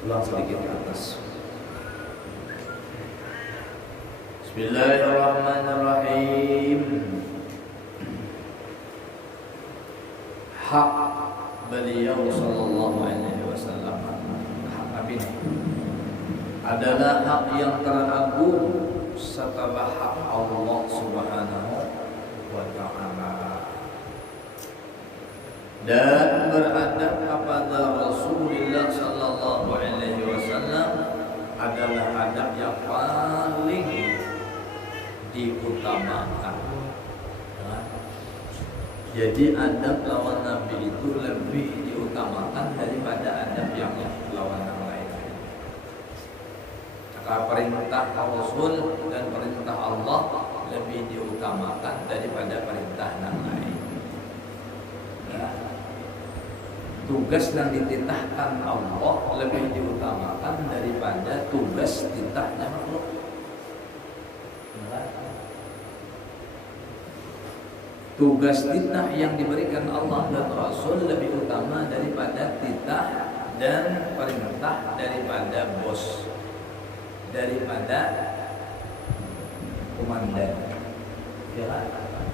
Ulang sedikit ke atas. Bismillahirrahmanirrahim. Hak beliau sallallahu alaihi wasallam, hak Nabi adalah hak yang teragung setelah hak Allah Subhanahu wa ta'ala. Dan beradab kepada Rasulullah sallallahu alaihi wasallam adalah adab yang paling diutamakan. Jadi adab lawan Nabi itu lebih diutamakan daripada adab yang lawan yang lain. Maka perintah Rasul dan perintah Allah lebih diutamakan daripada perintah yang lain. Tugas yang dititahkan Allah lebih diutamakan daripada tugas titahnya makhluk. Tugas titah yang diberikan Allah dan Rasul lebih utama daripada titah dan perintah daripada bos, daripada komandan,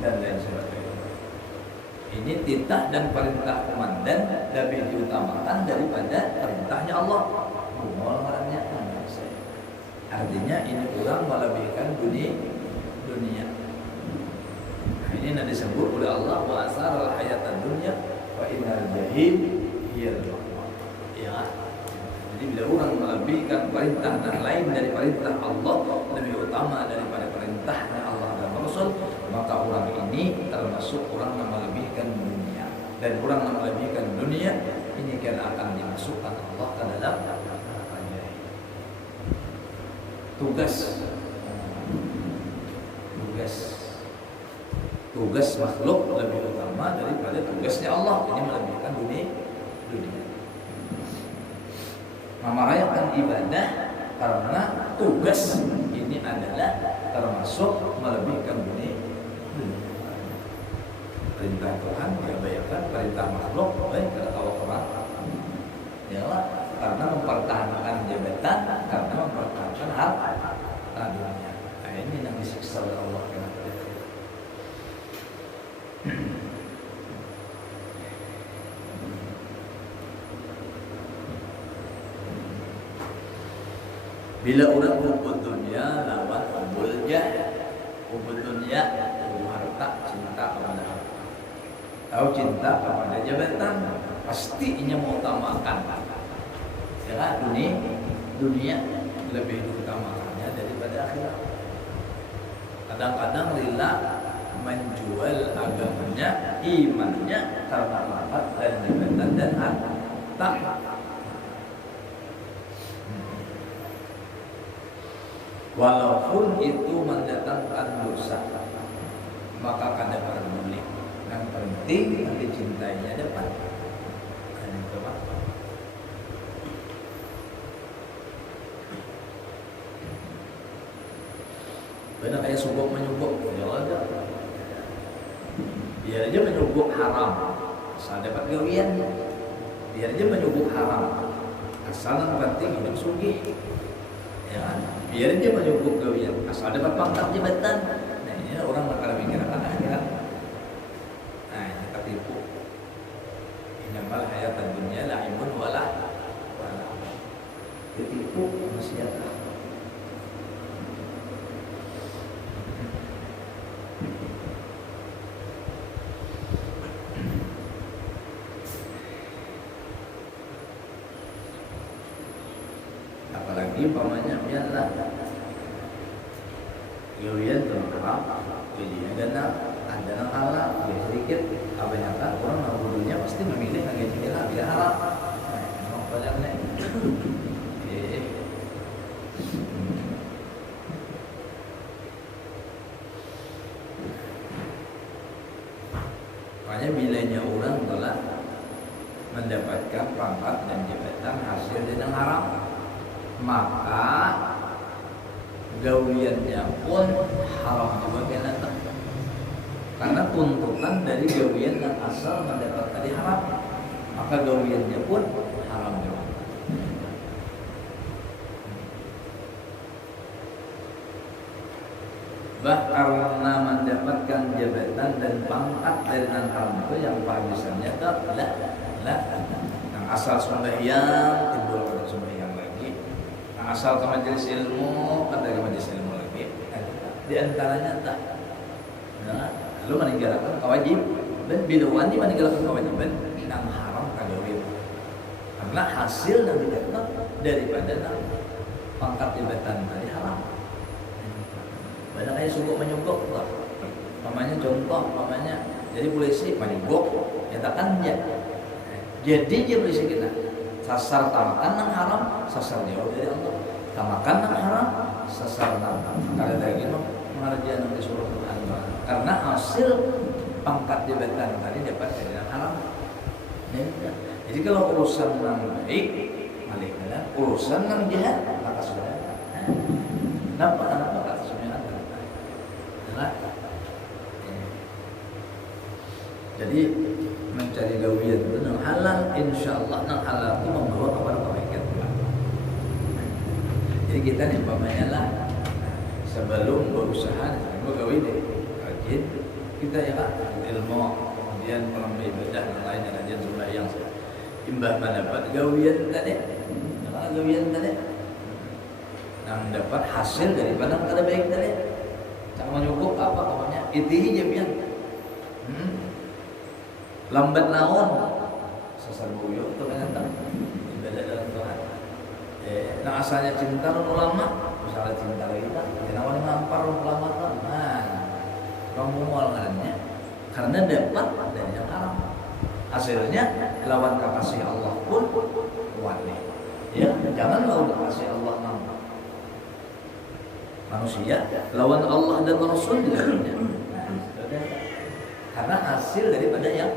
dan lain sebagainya. Ini titah dan perintah komandan lebih diutamakan daripada perintahnya Allah. Orangnya artinya ini kurang melebihkan dunia. Ini yang disebut oleh Allah wa asaral hayatan dunya wa innal jahim hiyal ma'wa. Ya. Jadi bila orang melebihkan perintah dan lain dari perintah Allah lebih utama daripada perintahnya Allah dan Rasul, maka orang ini termasuk orang yang melebihkan dunia. Dan orang yang melebihkan dunia ini kan akan dimasukkan Allah ke dalam neraka. Tugas makhluk lebih utama daripada tugasnya Allah. Ini melebihkan dunia. Memerayakan ibadah karena tugas ini adalah termasuk melebihkan dunia. Perintah Tuhan diabaikan, perintah makhluk baik kalau orang. Yalah, karena mempertahankan jabatan, karena mempertahankan harta dunia. Nah, ini yang disiksa oleh Allah. Bila orang hubul dunia lawan hubul jah. Hubul dunia, hubul harta, cinta kepada harta. Tahu cinta kepada jabatan, pastinya mau utamakan. Ya, dunia lebih diutamakannya daripada akhirat. Kadang-kadang rela menjual agamanya, imannya karena harta dan jabatan dan harta. Walaupun itu mendatangkan dosa, maka kada peduli. Yang penting nanti cintainya dapat. Benar kayak subuk menyubuk, ya ada. Dia aja menyubuk haram, asal dapat gawian, biar dia menyubuk haram, asal yang penting hidup sugih, ya kan? Biar dia menyubuk gawian, asal dapat pangkat jabatan. Nah ini orang bakal mikirkan akhirat. Nah kita tipu. Innamal hayatad dunya la'ibun wala ditipu manusia. Apalagi umpamanya biarlah gawian tuh haram, gajinya dana, ada yang halal, ya sedikit. Kebanyakan orang mau dulunya pasti memilih yang gajinya biar halal. Nah, memang banyaknya. Makanya bilanya orang telah mendapatkan pangkat dan jabatan hasil dari yang haram, maka gawiannya pun haram juga kena. Karena tuntutan dari gawian yang asal mendapat dari haram, maka gawiannya pun haram juga. Karena mendapatkan jabatan dan pangkat dari yang haram itu yang pahamisannya itu yang asal sembahyang timbul pada sembahyang lagi, yang asal ke majelis ilmu ada ke majelis ilmu lagi, di antaranya tak. Nah, lalu meninggalkan kewajiban, dan biduan ini meninggalkan kewajiban yang haram kagawin, karena hasil yang didapat daripada pangkat jabatan tadi haram. Banyak yang suka menyogok lah. Namanya contoh, namanya jadi polisi menyogok, nyatakan dia. Jadi dia polisi kita. Sasar tamakan yang haram, sasar jauh dari Allah. Tamakan yang haram, sasar tamakan. Kalau dari itu mengerjakan yang disuruh Tuhan. Karena hasil pangkat jabatan tadi dapat dari yang haram. Jadi kalau urusan yang baik, maliknya urusan yang jahat, maka sudah. Nampak kata sudah. Jadi mencari gawian itu yang halal, insya Allah yang halal itu membawa kepada kebaikan. Jadi kita nih umpamanya lah sebelum berusaha gawi deh, rajin kita ya kan ilmu, kemudian dalam ibadah yang lain yang rajin sembahyang, imbah mendapat gawian tadi, gawian tadi, yang dapat hasil daripada yang baik tadi. Jangan menyuguh apa namanya itihi jamian lambat naon sasar buyuk itu kan ibadah dalam Tuhan. Nah asalnya cinta ulama, misalnya cinta kita, nawan ngampar ulama kan, kamu mualnya karena dapat dari yang haram. Hasilnya lawan kasih Allah pun kuat nih. Ya, jangan lawan kasih Allah nampak. Manusia lawan Allah dan Rasul juga karena hasil daripada yang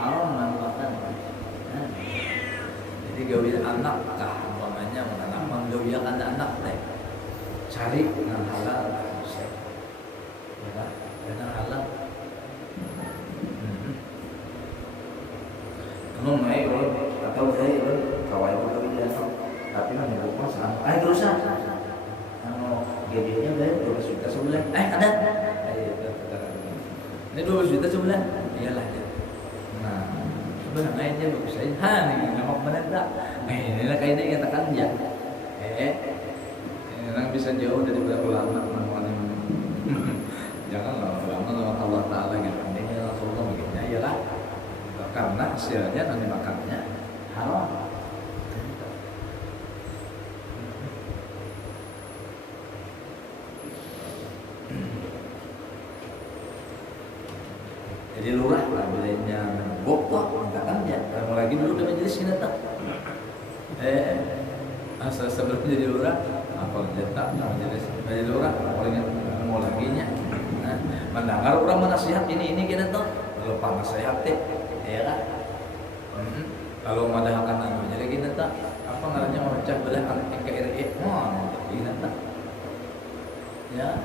haram manfaatkan. Jadi gawian anak kah umpamanya anak menggawiakan anak teh cari yang halal ya yang halal. Kamu mai atau saya kawan gawian tapi menyebut masalah terusan gajinya berapa 12 juta sebulan? Ada. Ini 12 juta sebulan? Iyalah. Nah, sebenarnya aja bagus aja. Nih nama benar tak? Ini lah kayaknya yang katakan ya. Orang bisa jauh dari ulama. Janganlah ulama sama Allah Taala yang penting Rasulullah begini iyalah. Karena hasilnya nanti makannya haram. Jadi lurah lah bilanya bokok mengatakan ya kalau lagi dulu udah majelis ini tak asal sebelum jadi lurah apa cetak majelis jadi lurah paling mau lagi nya mendengar orang menasihat ini kita tuh kalau panas sehat teh ya kan kalau madahkan anu jadi kita tak apa namanya memecah belah NKRI ini tak ya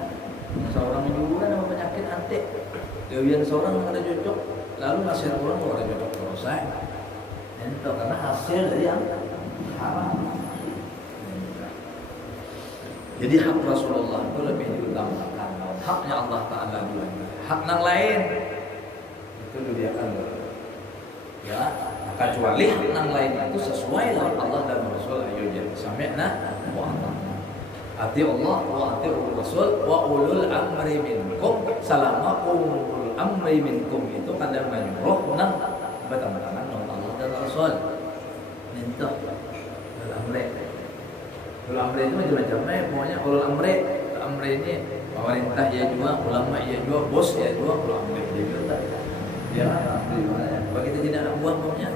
seorang juga nama penyakit antik Dewian seorang ada cocok, lalu nasihat orang kalau ada cocok terus saya. Itu karena hasil dari yang haram. Jadi hak Rasulullah itu lebih diutamakan. Haknya Allah Ta'ala juga. Hak yang lain itu dibiarkan dulu. Ya, kecuali hak yang lain itu sesuai dengan Allah dan Rasul. Ayo jadi sami'na wa ata'na. Ati Allah wa ati Rasul wa ulul amri minkum. Selama ulul amri minkum itu kadang menyuruh nang bertentangan dengan Allah dan Rasul. Minta ulul amri. Ulul amri itu macam-macam. Pokoknya ulul amri ini pemerintah ya juga, ulama ya juga, bos ya juga, ulul amri ya juga. Ya, kalau kita tidak ada buah punya,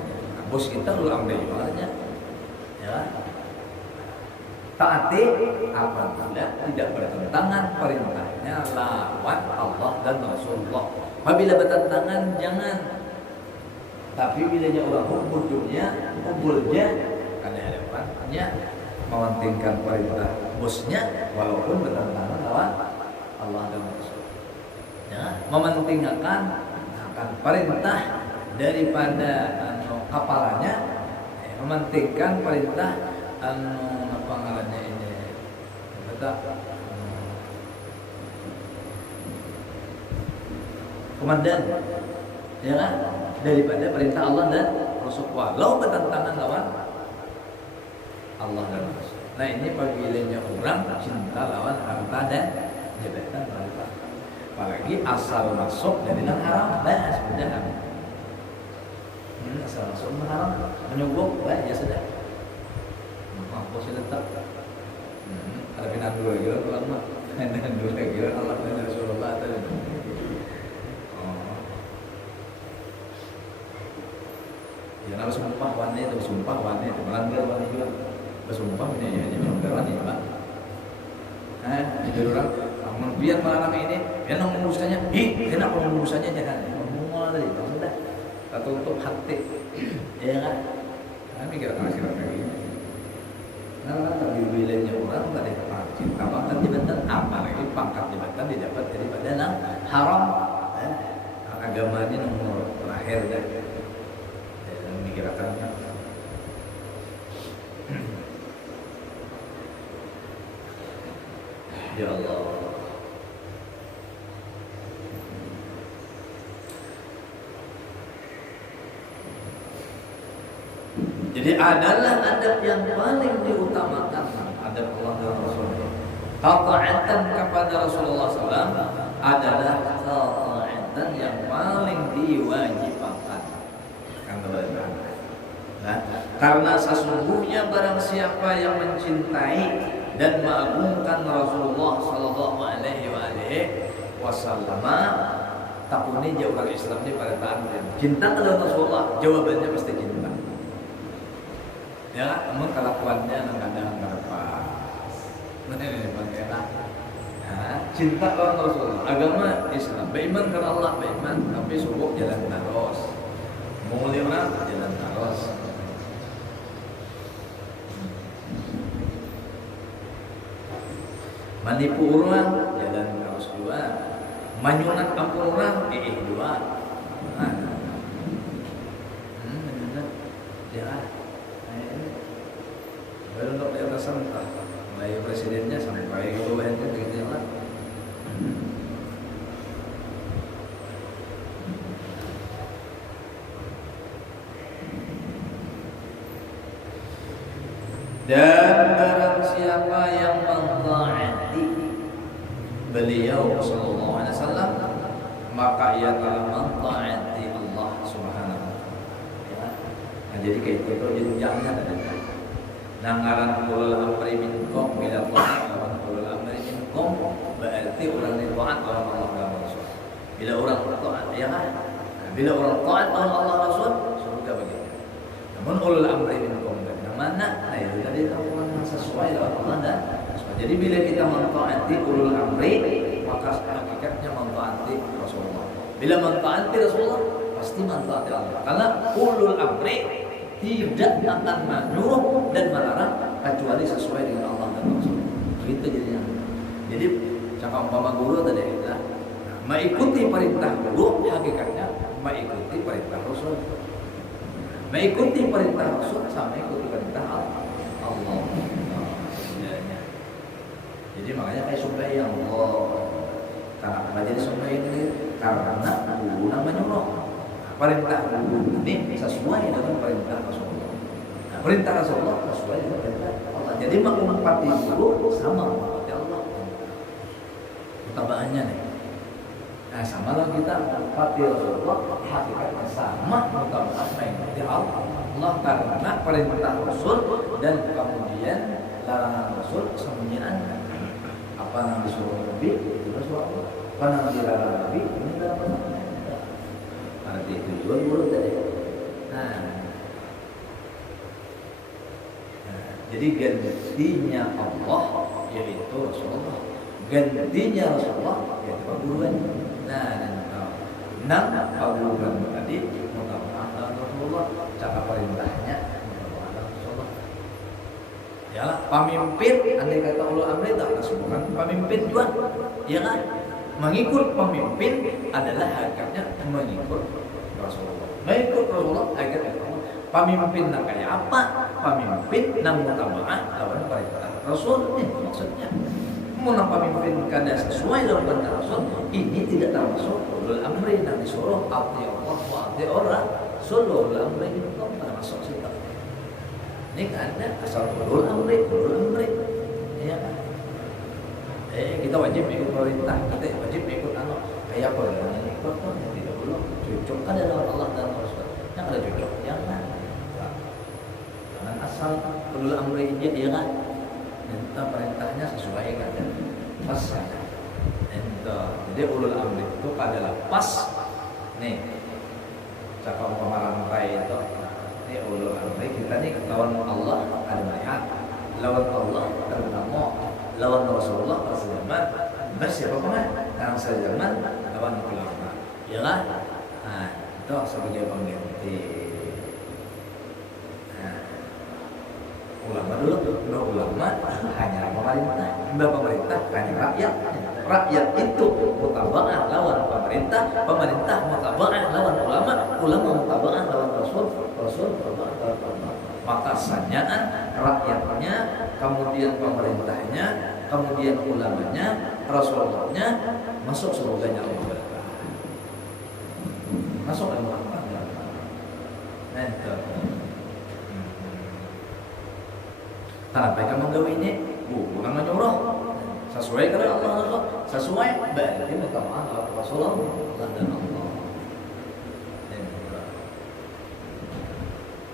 bos kita ulul amri juga. Ya. Taati apabila tidak bertentangan perintahnya lawan Allah dan Rasulullah. Apabila bertentangan jangan. Tapi bilanya orang hukum dunia, kubulnya ada hadapannya mementingkan perintah bosnya walaupun bertentangan lawan Allah dan Rasul. Ya, mementingkan akan perintah daripada kapalannya, mementingkan perintah apa ngarannya ini betul komandan, ya kan, daripada perintah Allah dan Rasul walau bertentangan lawan Allah dan Rasul. Nah ini pagilanya orang cinta lawan harta dan jabatan harta. Apalagi asal masuk dari yang haram, bah sudah haram. Asal masuk haram, menyogok, bah ya sudah. Mampu sudah tak. Ada pindah dua gitu, lama. Pindah dua gitu, Allah dan Rasulullah tadi. Ya nama sumpah wanita, sumpah wanita, melanggar wanita, bersumpah ini melanggar wanita. Itu orang, biar malam ini, biar mengurusannya, kenapa mengurusannya jangan, semua dari itu sudah, atau untuk hati, ya kan? Kami kira kasih lagi. Nah, tapi bilangnya orang tak ada cinta pangkat jabatan, apalagi pangkat jabatan didapat daripada yang haram. Agama ini nomor terakhir dan memikirkannya. Ya Allah. Jadi adalah adab yang paling diutamakan, adab Allah dan Rasulullah. Taatan kepada Rasulullah SAW adalah taatan yang paling diwajibkan. Nah, karena sesungguhnya barang siapa yang mencintai dan mengagungkan Rasulullah Sallallahu Alaihi Wasallam, takuni jauh orang Islam ini pada taat. Cinta kepada Rasulullah, jawabannya pasti cinta. Ya, namun kelakuannya kadang pas. Ini bagaimana? Cinta kepada Rasulullah, agama Islam, beriman kepada Allah, beriman, tapi sibuk jalan terus. Mulai orang jalan terus. Menipu orang jalan terus juga. Menyunat kampung orang dua. Ya. Baru untuk di atasan mulai presidennya sampai ke bawahnya begitu lah. Dan barang siapa yang mentaati beliau sallallahu alaihi wasallam, maka ia telah mentaati Allah Subhanahu wa taala. Nah, jadi kayak itu jenjangnya ada. Nangaran ulul amri minkum bila taat lawan ulul amri minkum berarti orang yang taat lawan Allah dan Rasul. Bila orang taat ya kan? Bila orang taat lawan Allah Rasul surga begitu. Namun ulul amri minkum mana? Nah itu tadi orang sesuai lawan Allah dan Rasul. Jadi bila kita mentaati ulul amri maka hakikatnya mentaati Rasulullah. Bila mentaati Rasulullah pasti mentaati Allah. Karena ulul amri tidak akan menyuruh dan melarang kecuali sesuai dengan Allah dan Rasul. Begitu jadinya. Jadi cakap umpama guru tadi, Mengikuti perintah guru hakikatnya mengikuti perintah Rasul. Mengikuti perintah Rasul sama mengikuti perintah Allah. Jadi makanya kayak sumpah yang Allah. Karena jadi sumpah ini karena guru namanya Allah. Perintah guru ini sesuai dengan perintah Rasulullah. Nah, perintah Rasulullah sesuai dengan perintah Allah. Jadi mengumpati guru sama mengumpati Allah. Tabaannya nih. Nah, sama lah kita mengumpati Rasulullah hakikatnya sama mengumpati Allah. Allah karena perintah Rasul dan kemudian larangan Rasul sembunyian. Apa yang disuruh Nabi itu Rasul Allah. Apa yang dilarang Nabi ini larangan. Arti itu juga dulu tadi. Nah, jadi gantinya Allah yaitu Rasulullah. Gantinya Rasulullah yaitu perguruan. Nah, perguruan tadi mutaba'ah Rasulullah, cara perintahnya mutaba'ah Rasulullah. Yalah, pemimpin andai kata ulul amri tak bukan pemimpin juga. Ya kan? Mengikut pemimpin adalah hakikatnya mengikut Rasulullah. Mengikut Rasulullah hakikatnya pemimpin nak kayak apa? Pemimpin nang mutaba'ah lawan perintah Rasul. Ini maksudnya. Mau pemimpin kada sesuai dengan perintah Rasul, ini tidak termasuk ulul amri yang disuruh ati Allah wa ati orang. Ulul amri itu termasuk siapa? Ini kan ada asal ulul amri. Ya kan? Kita wajib ikut perintah, kita wajib ikut kayak apa? Ikut tidak perlu cocok kan dengan Allah dan Rasul. Yang ada cocok, jangan asal ulul amri aja dia kan. Minta perintahnya sesuai dengan pasnya. Jadi ulul amri itu adalah pas nih. Cakap pemarantai itu. Ini ulul amri kita nih lawan Allah ada melihat, lawan Allah terutama, lawan Rasulullah sejaman. Siapa pun yang sejaman lawan ulama. Ya kan? Nah, itu sebagai pengganti. Ulama dulu, ulama hanya pemerintah hanya rakyat. Rakyat itu mutaba'ah lawan pemerintah mutaba'ah lawan ulama mutaba'ah lawan Rasul mutaba'ah lawan ulama. Maka sanyaan rakyatnya, kemudian pemerintahnya, kemudian ulamanya, Rasulullahnya masuk surganya Allah. Masuk Allah. Kenapa kamu gawe ini? Bukan menyuruh. Sesuai dengan Allah Rasul. Sesuai berarti mutaba'ah lawan Rasulullah dan Allah.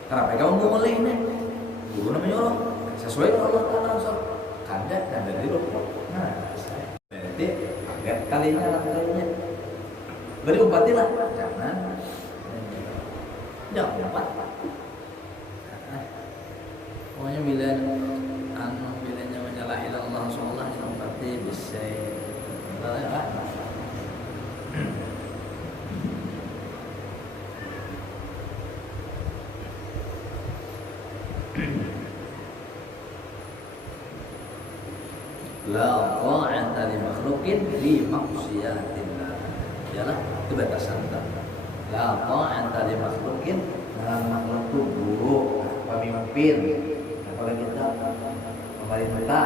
Kenapa kamu boleh ini? Bukan menyuruh. Sesuai dengan Allah dan Rasul. Kada dan dari rukun. Nah, berarti agak kalinya. Beri umpatilah. Jangan umpat. Pokoknya bila bilanya menyalahi Allah Subhanahu yang berarti bisa la ta'ata li makhluqin fi maksiatillah. Yalah, itu batasan. La ta'ata li makhluqin, makhluk itu buruk, pemimpin. Kalau kita pemerintah,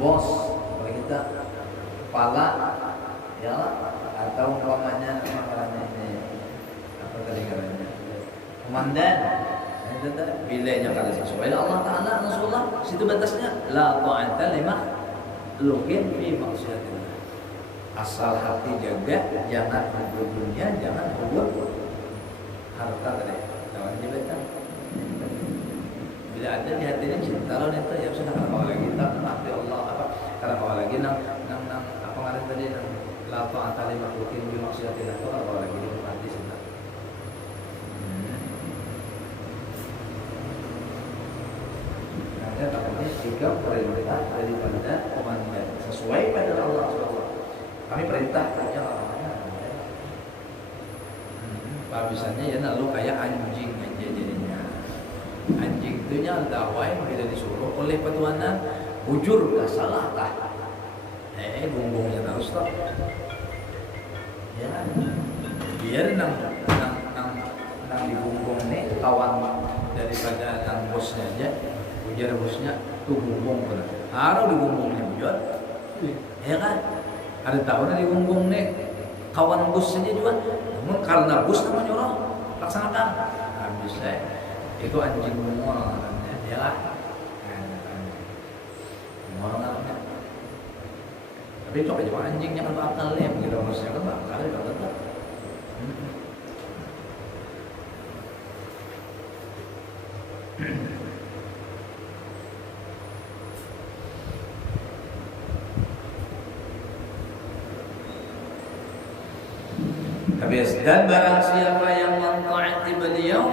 bos, kalau kita kepala, ya, atau umpamanya ini apa kali-kalinya, komandan, itu bilanya kalau sesuai Allah Taala Rasulullah, situ batasnya la ta'ata li makhluqin fi maksiatillah. Asal hati jaga, jangan hubur dunia, jangan hubur harta tadi. Jangan dibaca. Bila ada di hatinya cinta lawan itu ya sudah kalau lagi kita mati Allah apa karena kalau lagi nang apa ngaran tadi nang la ta'ata li makhluqin bi maksiatillah itu kalau lagi mati cinta. Nah, tapi jika perintah daripada komandan sesuai pada Allah SWT. Kami perintah aja namanya. Habisannya ya lalu kayak anjing aja jadinya. Anjing itu nya dakwah bila disuruh oleh petuanan bujur kah salah kah? Bumbungnya terus tak. Ya, biar nang dibumbung nih kawan daripada nang bosnya aja, ujar bosnya tuh bumbung benar. Harus dibumbungnya ujar, ya kan? Ada tahu nih dibumbung nih kawan bos saja juga. Namun karena bos nama nyuruh laksanakan, habis itu anjing mual namanya, ya kan? Mual namanya. Tapi coba aja anjingnya kan bakal nih, begitu bosnya kan bakal juga tetap. Habis dan barang siapa yang mentaati beliau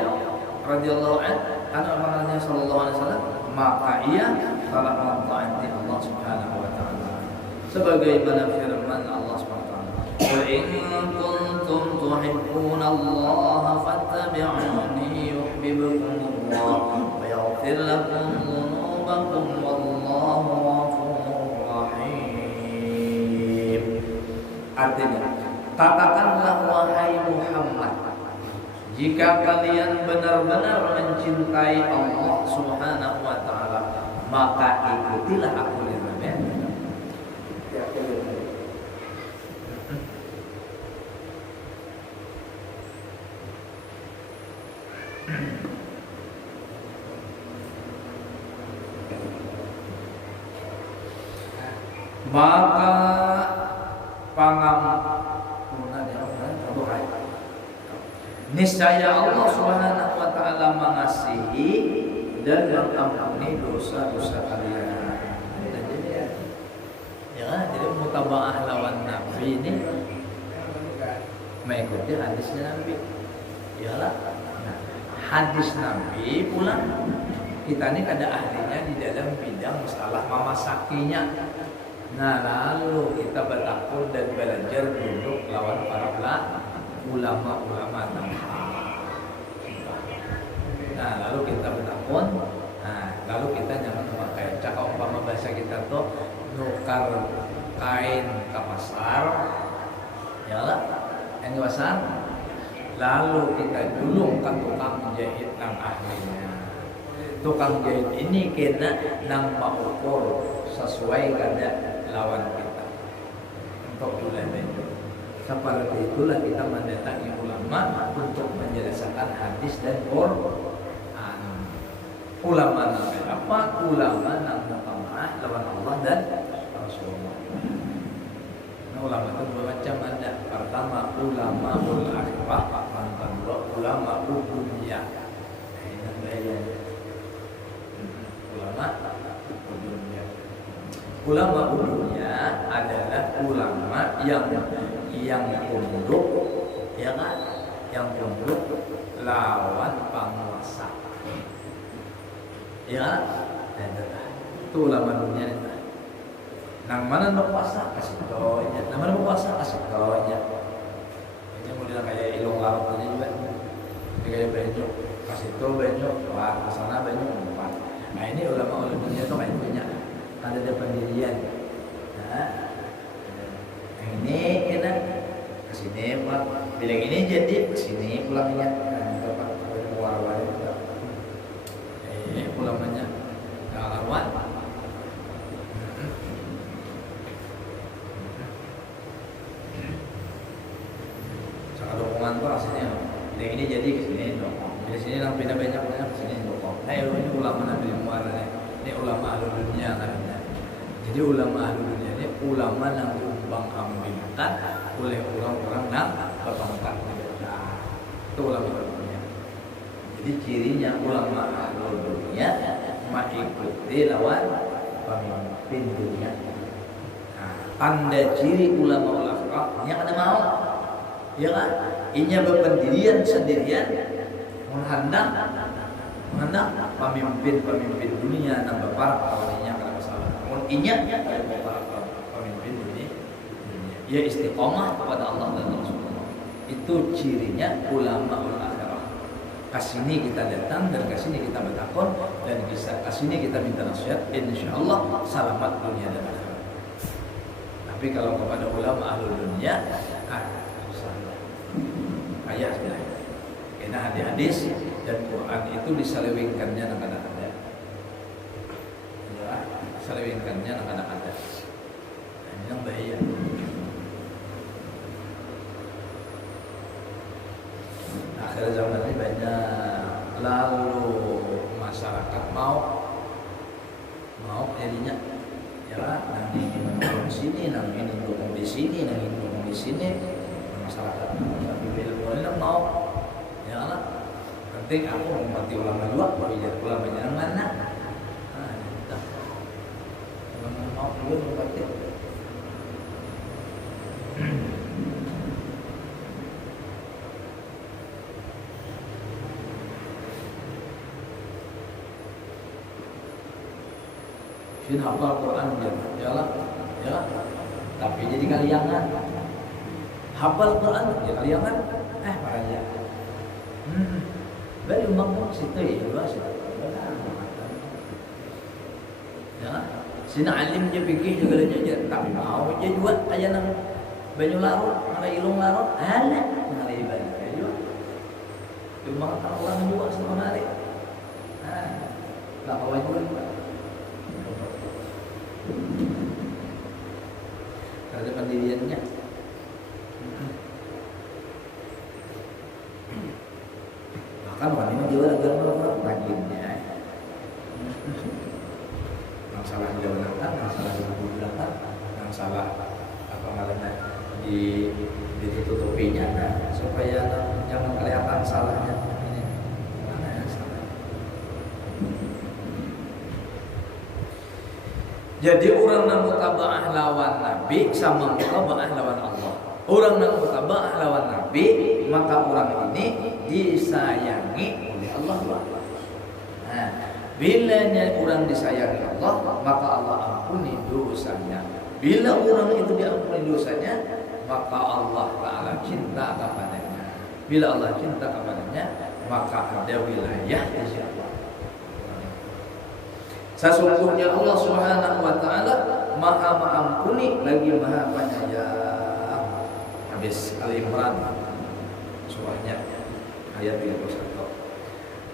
radhiyallahu anhu anak sallallahu alaihi wasallam, maka ia telah mentaati Allah Subhanahu wa taala. Sebagaimana firman Allah Subhanahu wa taala, "Qul in kuntum tuhibbuna Allah fattabi'uni yuhibbukumullah wa yaghfir lakum dhunubakum wallahu ghafurur rahim." Artinya, katakanlah wahai Muhammad, jika kalian benar-benar mencintai Allah Subhanahu wa taala, maka ikutilah aku ya. Maka niscaya Allah Subhanahu wa taala mengasihi dan mengampuni dosa-dosa kalian. Ya, jadi mutabaah lawan Nabi ini mengikuti hadisnya Nabi. Iyalah. Nah, hadis Nabi pula kita ini ada ahlinya di dalam bidang masalah memasakinya. Nah, lalu kita bertakun dan belajar duduk lawan para ulama-ulama Nah, lalu kita bertakun. Nah, lalu kita jangan memakai cakap umpama bahasa kita tuh nukar kain ke pasar, ya lah, yang ke pasar. Lalu kita julung ke tukang jahit nang ahlinya. Tukang jahit ini kena nang mengukur sesuai kada lawan kita untuk jualan baju. Seperti itulah kita mendatangi ulama untuk menjelaskan hadis dan Quran. Ulama namanya apa? Ulama namanya lawan Allah dan Rasulullah. Nah, ulama itu dua macam ada. Pertama ulama ul akhirah, yang kedua ulama dunia. Ini beda. Ulama dunia. Ulama dunia adalah ulama yang tunduk, ya kan? Yang tunduk lawan penguasa. Ya, itu ulama dunia itu. Nang mana nak puasa kasih doanya, nang mana puasa kasih doanya. Ini model kayak ilung laut ini juga. Ini kayak benjok, kasih do benjok, wah kesana benjok empat. Nah ini ulama dunia itu kayak punya ada pendirian. Nah, ini kena kesini pak, bilang ini jadi kesini pulangnya. Ulamanya kawan. Sangat dukungan tuh aslinya. Yang ini jadi kesini dong. Di sini yang pindah banyak kesini dong. Nah ini ulama Nabi Muhammad ini ulama ahli dunia katanya. Jadi ulama ahli dunia ini ulama yang diumbang ambilkan oleh orang-orang yang berpangkat negara. Itu ulama dunia. Jadi cirinya ulama ahli dunia mengikuti lawan pemimpin dunia. Nah, tanda ciri ulama yang ada mau, ya kan? Inya berpendirian sendirian, menghendak pemimpin dunia dan beberapa awalnya kalau salah. Inya ada beberapa pemimpin dunia. Ia istiqomah kepada Allah dan Rasulullah. Itu cirinya ulama Kasini kita datang dan kasini kita bertakon dan kasini kita minta nasihat, insyaallah selamat dunia dan akhirat. Tapi kalau kepada ulama ahli dunia, payah sebenarnya. Karena hadis dan Quran itu diselewengkannya anak-anak ada. Ya, diselewengkannya anak-anak ada. Ini yang bahaya. Akhir zaman ini banyak, lalu masyarakat mau jadinya ya nang ini mendukung di sini, nang ini mendukung di sini, nang ini mendukung di sini, masyarakat tapi bila mau ya lah, penting aku menghormati ulama juga, biar ulama yang mana, mau juga menghormati. Hafal Quran ya lah, tapi jadi kaliangan. Hafal Quran ya kaliangan, parahnya. Bari umpama situ ya dua situ. Ya, sina alim je fikih juga aja, tapi mau je juga aya nang banyu larut, ada ilung larut, ada ngari ibadah ya. Cuma orang juga setengah hari. Enggak bawa juga. Ada pendiriannya. Bahkan orang ini juga agama rajinnya. Yang salah dibenarkan, yang salah digunakan, yang salah apa namanya ditutupinya, supaya jangan kelihatan salahnya. Ini mana yang salah? Jadi orang yang mutaba'ah lawan Nabi sama mutaba'ah lawan Allah. Orang yang mutaba'ah lawan Nabi, maka orang ini disayangi oleh Allah. Nah, bila orang disayangi Allah, maka Allah ampuni dosanya. Bila orang itu diampuni dosanya, maka Allah Ta'ala cinta kepadanya. Bila Allah cinta kepadanya, maka ada wilayah di situ. Sesungguhnya Allah Subhanahu wa taala Maha Mengampuni lagi Maha Penyayang. Habis Al-Imran surahnya ayat 31.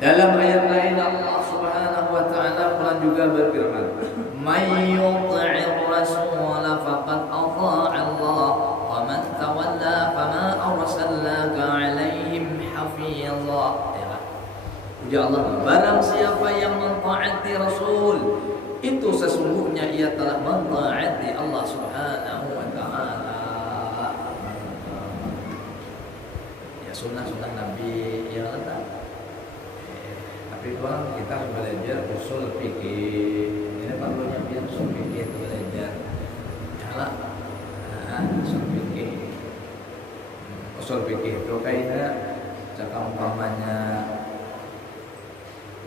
Dalam ayat lain Allah Subhanahu wa taala pula juga berfirman, "May yuti'ir rasul faqad ata'a Allah wa man tawalla fama arsalnaka 'alaihim hafizah." Ya Allah, barang siapa yang mentaati Rasul, itu sesungguhnya ia telah mentaati Allah Subhanahu wa taala. Ya sunnah-sunnah Nabi ya Allah. Tapi Tuhan kita harus belajar usul fikih. Ini perlunya biar usul fikih itu belajar. Salah. Usul fikih. Usul fikih itu kayaknya cakap umpamanya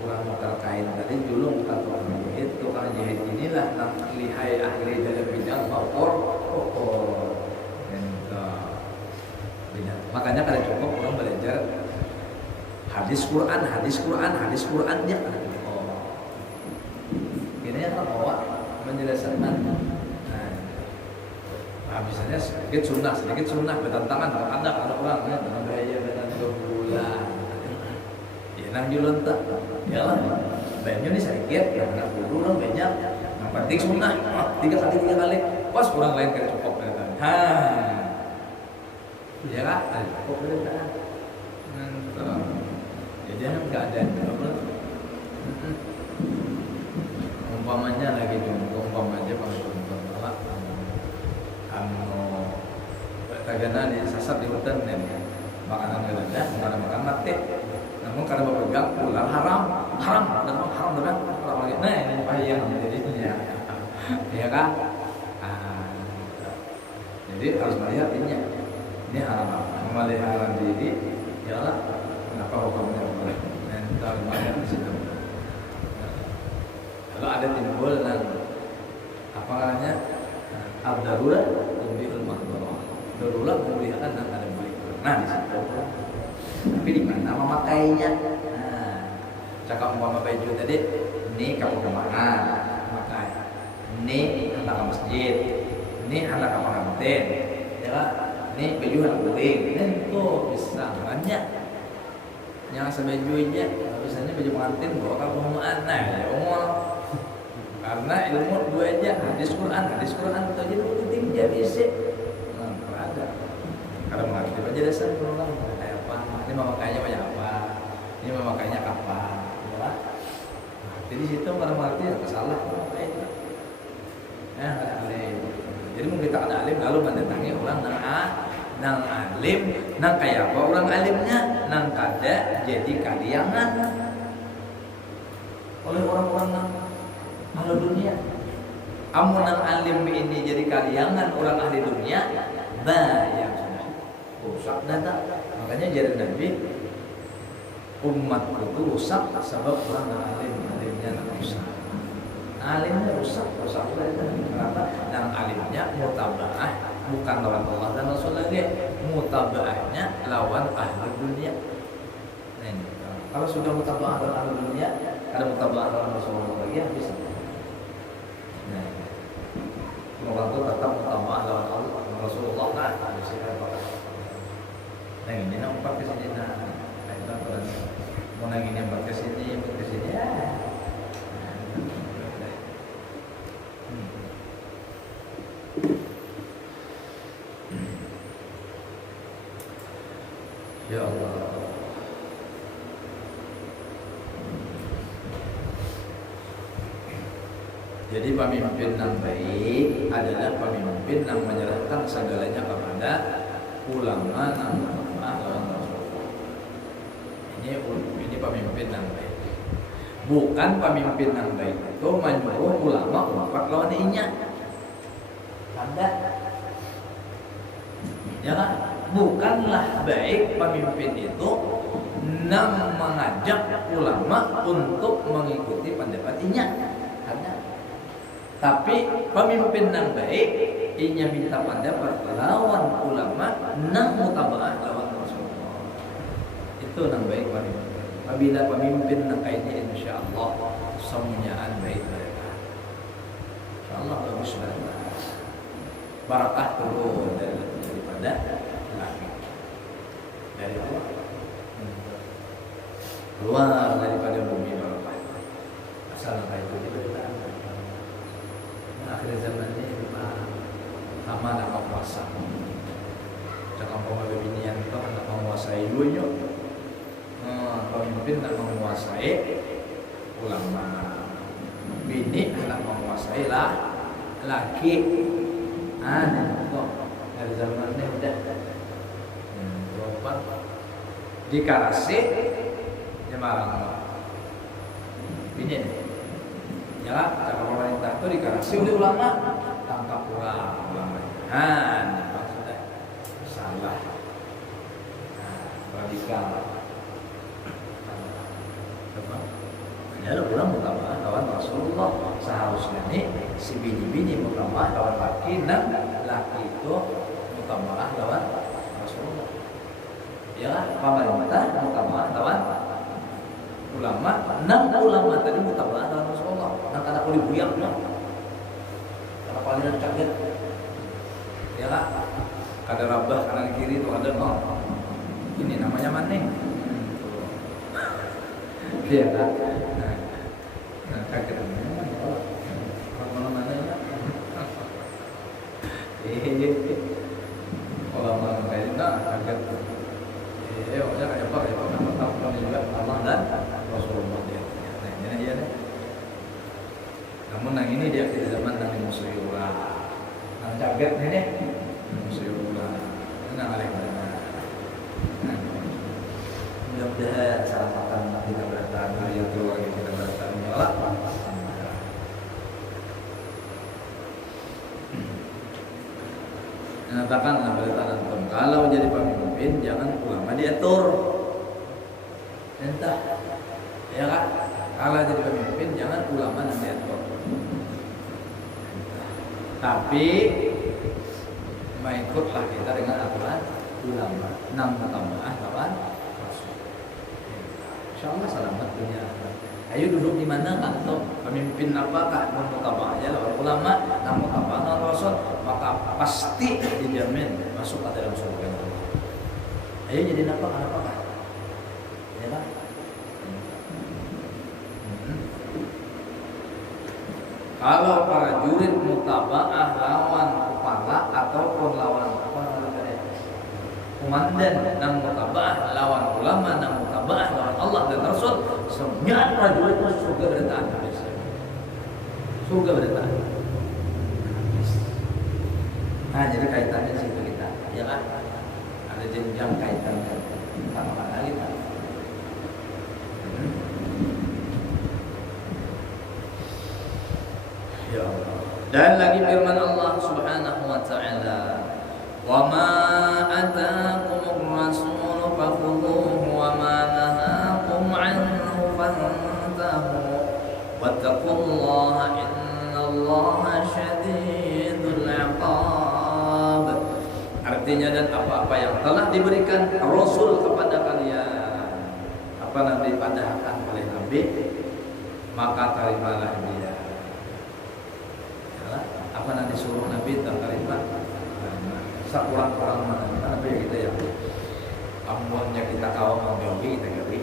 orang terkait tadi dulu tukang jahit, tukang jahit inilah yang lihai ahli dalam bidang motor, makanya kada cukup orang belajar hadis Quran ya. Ini yang bawa menjelaskan. Misalnya sedikit sunnah bertentangan ada orang dengan bahaya dengan bulan. Nang julunta, ya lah. Banyak nih sedikit, yang nak buru orang banyak. Yang penting sunnah, 3 kali. Pas orang lain kena cukup kan. Ya kan? Cukup kan. Jadi enggak ada problem. Umpamanya lagi contoh, umpamanya lah. Tagana di sasar di hutan nih. Makanan gede, makan mati. Namun karena berpegang ular haram lagi. Nah ini bahaya jadinya, ya kan? Jadi harus melihat ini haram apa? Memelihara diri, ialah kenapa hukumnya boleh? Mental banyak di situ. Kalau ada timbul dan apa namanya abdarulah lebih ulmah darulah memelihara dan ada baik. Nah di situ. Tapi di mana memakainya? Cakap umpama baju tadi, ini kamu kemana? Makai. Ini hendak ke masjid. Ini hendak ke pengantin. Ya kan? Ini baju hendak guling. Itu bisa. pengajiannya yang sampai juinya biasanya baju pengantin bawa kamu anak ya umur karena ilmu dua aja hadis Quran atau jadi penting jadi sih ada kalau mengerti aja dasar pulang kayak apa ini memakainya banyak apa ini memakainya kapan ya jadi situ kalau mengerti ya salah ya alim jadi mungkin kita ada alim lalu mendatangi orang nang alim nang kayak apa orang alimnya nang kada jadi kaliangan oleh orang-orang nang ahli dunia. Amun nang alim ini jadi kaliangan orang ahli dunia yang sudah rusak data. Makanya jadi Nabi umatku itu rusak sebab orang nang alimnya nang rusak. Alimnya rusak kenapa? Nang alimnya mutabaah bukan lawan Allah dan Rasul lagi, mutabaahnya lawan ahli dunia. Nah, ini. Kalau sudah mutabaah lawan ahli dunia, ada mutabaah lawan Rasulullah lagi habis. Nah, orang itu tetap mutabaah lawan Allah Rasulullah kan habis apa? Nah, ini nampak ke sini nah. Kita pernah mau nang ini nampak ke sini ya. Ya Allah. Jadi pemimpin yang baik adalah pemimpin yang menyerahkan segalanya kepada ulama yang lawan Rasulullah. Ini pemimpin yang baik. Bukan pemimpin yang baik itu menyuruh ulama wafat lawan inya. Anda ya kan? Bukanlah baik pemimpin itu yang mengajak ulama untuk mengikuti pendapatnya. Tapi pemimpin yang baik inya minta pendapat lawan ulama nang mutabaah lawan Rasulullah. Itu yang baik pemimpin. Apabila pemimpin yang kayak ini insyaallah semuanya baik mereka. Insyaallah bagus banget. Barakah turun daripada dari Allah keluar daripada bumi barakah asal apa itu diberikan akhir zaman ini sama nama kuasa jangan pemabinian itu hendak menguasai dunia pemimpin hendak menguasai ulama bini hendak menguasai laki dari zaman ini udah di Karasi Semarang ini ya cara pemerintah itu di Karasi oleh ulama tangkap ulama maksudnya salah radikal ya pulang mutabaah lawan Rasulullah seharusnya nih si bini mutabaah lawan laki dan laki itu mutabaah lawan Rasulullah ya pemerintah mutabaah lawan ulama ulama tadi mutabaah lawan Rasulullah kada boleh buyang kada paling kaget ya kada rabah kanan kiri itu ada ini namanya maneh iya kan kaget mana ya ulama kayak kaget maksudnya kayak apa nama tahu juga Allah dan Rasulullah dia. Nah ini aja deh. Namun yang ini dia di zaman yang musuhi ulah. Yang jagat nih deh. Musuhi ulah. Ini yang paling benar. Mudah-mudahan salah satu kita bertahan ayat itu lagi kita bertahan Allah. Mengatakan bertahan kalau jadi pemimpin jangan ulama diatur. Entah ya kan kalau jadi pemimpin jangan ulama yang diatur. Tapi mengikutlah kita dengan aturan ulama nang mutabaah lawan Rasul. Insyaallah selamat dunia. Ayo duduk di mana kan tuh pemimpin apakah mutabaahnya lawan ulama nang mutabaah lawan Rasul maka pasti dijamin masuk ke dalam surga Allah. Ayo jadi apa Kalau prajurit mutaba'ah lawan kepala ataupun lawan komandan nang mutaba'ah lawan ulama nang mutaba'ah lawan Allah dan Rasul, semua prajurit masuk surga bertahan. Surga bertahan. Nah, jadi kaitannya situ kita, ya kan? Ada jenjang kaitannya sama mana kita. Ya Allah. Dan lagi firman Allah Subhanahu wa taala, "Wa ma ataakumur rasulu fakhudhuhu wa ma nahakum 'anhu fantahu wattaqullaha innallaha syadidul 'iqab." Artinya, dan apa-apa yang telah diberikan Rasul kepada kalian, apa yang dipadahkan oleh Nabi, maka terimalah dia. Apa yang disuruh Nabi tak terima. Sekurang-kurang mana Nabi kita ya. Amunnya kita kawal menggawi kita gawi.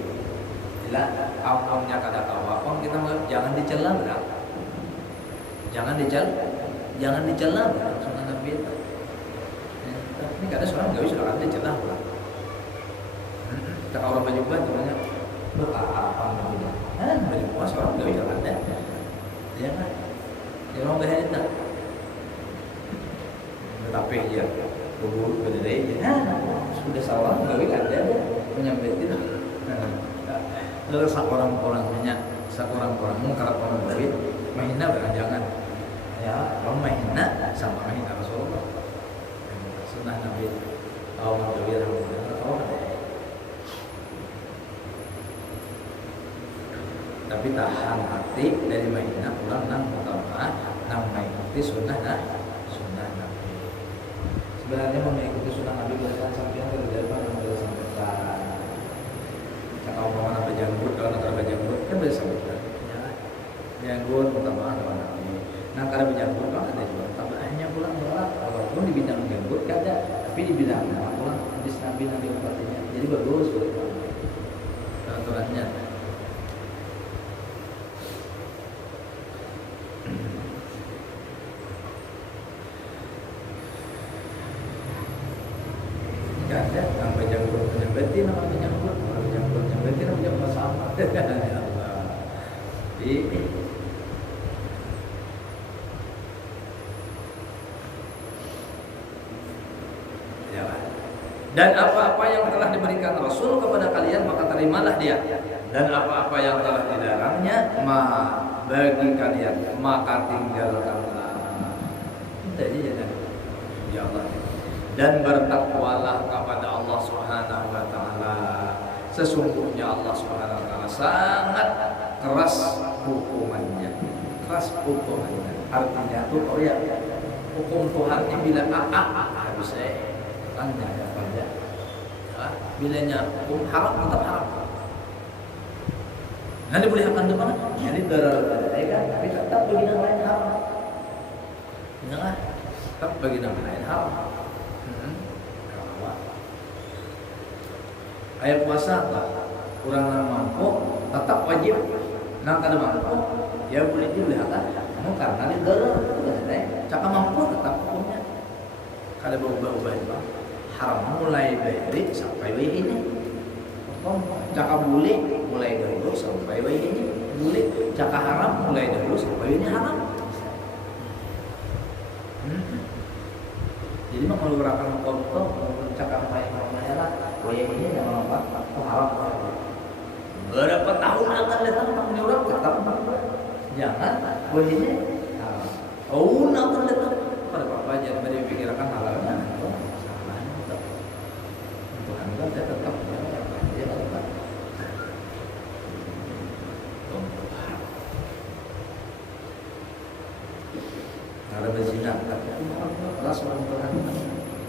Bila amunnya kada kawal, kita jangan dicela benar. Jangan dicela benar sama Nabi itu. Ini kada seorang gawi sudah kada dicela benar. Kita kawal baju baju banyak. Apa namanya? Baju puas seorang gawi sudah ada. Jangan. Jangan berhenti. Tapi ya kubur berdiri sudah salah gawe ada menyampaikan lalu seorang mengkarap orang gawe mahina beranjangan ya orang mahina sama mahina Rasulullah sunnah Nabi awal gawe tapi tahan hati dari mahina pulang nang utama nang mengikuti sunnah Nabi. Sebenarnya mengikuti sunnah Nabi berdasarkan sampaian dari mana yang disampaikan. Kata omongan apa janggut, kalau nak ada janggut kan bisa sampaikan. Janggut pertama ada Nabi. Nah kalau janggut kan ada juga. Tambahnya pulang berat. Walaupun di bidang janggut kan ada, tapi di bidang pulang hadis Nabi berkatanya. Jadi bagus boleh aturannya. Ada sampai janggut berarti nama janggut berarti nama janggut sama. Ya Allah. Ya. Dan apa-apa yang telah diberikan Rasul kepada kalian maka terimalah dia. Dan apa-apa yang telah dilarangnya bagi kalian maka tinggalkanlah. Jadi jangan. Ya Allah. Dan bertakwalah kepada Allah Subhanahu wa taala. Sesungguhnya Allah Subhanahu wa taala sangat keras hukumannya. Artinya itu hukum Tuhan ini bila harus tanya ya pada. Bilanya hukum haram tetap haram. Nanti boleh akan depan. Jadi kan tapi tetap bagi yang lain haram. Jangan tetap bagi yang lain haram. Ayat puasa kurang mampu tetap wajib. Nah kada mampu ya boleh dilihatkan karena dia darar cakap mampu tetap hukumnya kada berubah-ubah haram mulai dari sampai ini cakap boleh mulai dulu sampai ini boleh cakap haram mulai dulu sampai ini haram. Jadi mengeluarkan hukum cakap baik lah ini yang apa haram. Berapa tahun akan datang menyuruh tetap jangan ini tahun akan datang pada apa jangan berpikirkan halalnya salah tetap Tuhan kan tetap dia tetap ada berzina tapi keras orang Tuhan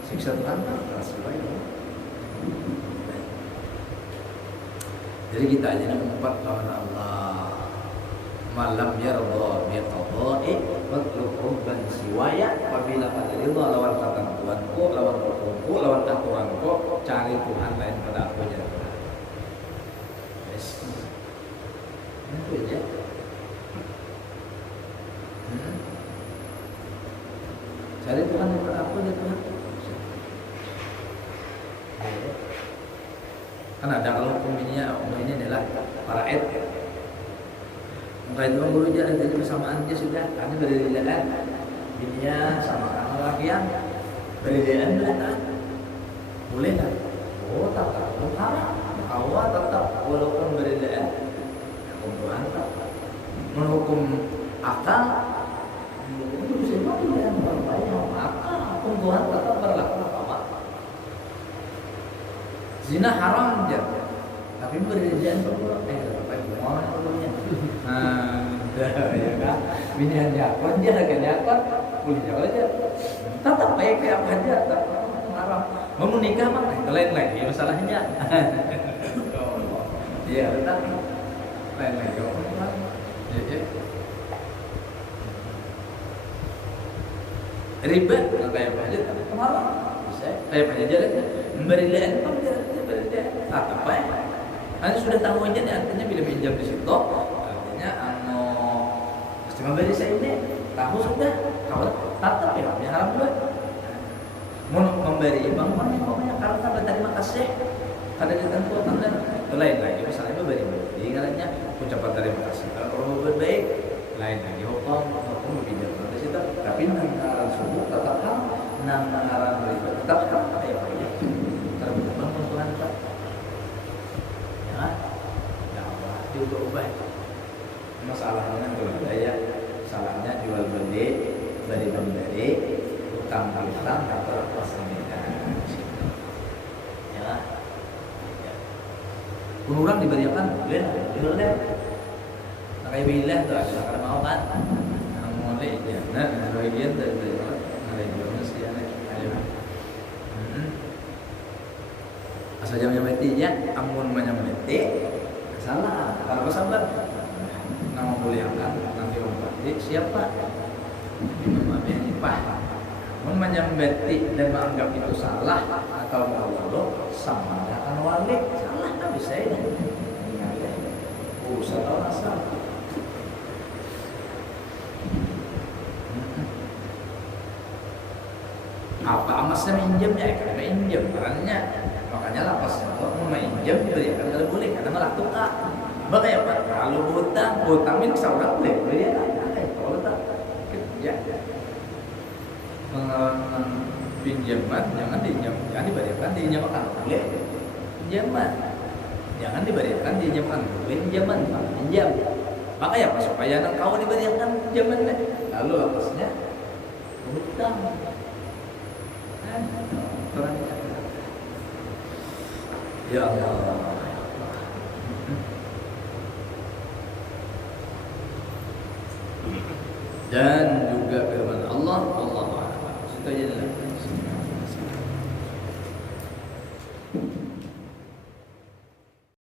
siksa Tuhan keras banget. Jadi kita aja mengumpat lawan Allah. Malam yarda bi qada'i watlub hubban siwaya apabila pada ridha lawan ketentuanku, lawan hukumku, lawan aturanku, cari Tuhan lain pada aku aja. Yes. Itu aja. Kan ada kalau hukum ini adalah faraid. Maka itu guru jalan dari persamaannya sudah, karena berbedaan. Bininya sama laki yang berbedaan berbedaan. Boleh tak? Oh tak haram. Awal tetap walaupun berbedaan. Hukum Tuhan tak. Menghukum akal, itu semua tidak berbahaya. Akal hukum Tuhan tetap berlaku. Zina haram aja, tapi berbedaan apa mau namanya? Ya kan? Binian jakon dia lagi jakon, boleh jakon aja. Tetap baik kayak apa aja, tetap haram. Mau menikah mah lain lagi masalahnya. Iya tetap lain lagi. Ribet kayak apa aja, tapi haram. Bisa kayak apa aja lah. Berbedaan apa berbedaan? Apa ya? Anda sudah tahu aja nih artinya bila pinjam di situ, artinya pasti memberi saya ini tahu sudah, kalau tetap ya haram juga. Mau memberi bangunan yang banyak karena berterima kasih, ada ditentukan dan lain lagi. Misalnya memberi, ingatnya ucapan terima kasih. Kalau berbaik, lain lagi hukum pinjam di situ. Tapi nang subuh tetap haram, nang haram riba tetap haram. Ayo aja, terbentuk Tuhan Pak. Ya Allah, diubah-ubah. Masalahnya kalau daya, salahnya jual beli, beli membeli, utang piutang atau persemidan. Ya, kurang diberikan, boleh lah, boleh. Kayak bilang tuh, kalau mau kan, mulai dia, nah, kalau dia dari sih ya, ayo. Asal jam mati ya, amun menyamati salah. Kalau sabar, nama boleh angkat nanti orang mati siapa? Imam Abi Hanifah. Amun menyamati dan menganggap itu salah atau mawalo sama akan walik salah tak bisa ini. Usah tahu asal. Apa amasnya minjemnya? Karena minjem barangnya. Makanya lapasnya kalau mau minjem diberikan kalau boleh karena malah tukar. Makanya apa? Kalau hutang ini seorang boleh ya kan? Kalau tak kerja pinjaman jangan diberikan dinjamkan boleh pinjaman jangan diberikan dinjamkan boleh pinjaman pinjam. Makanya apa supaya anak kau diberikan pinjaman lalu lapasnya hutang. Ya Allah. Dan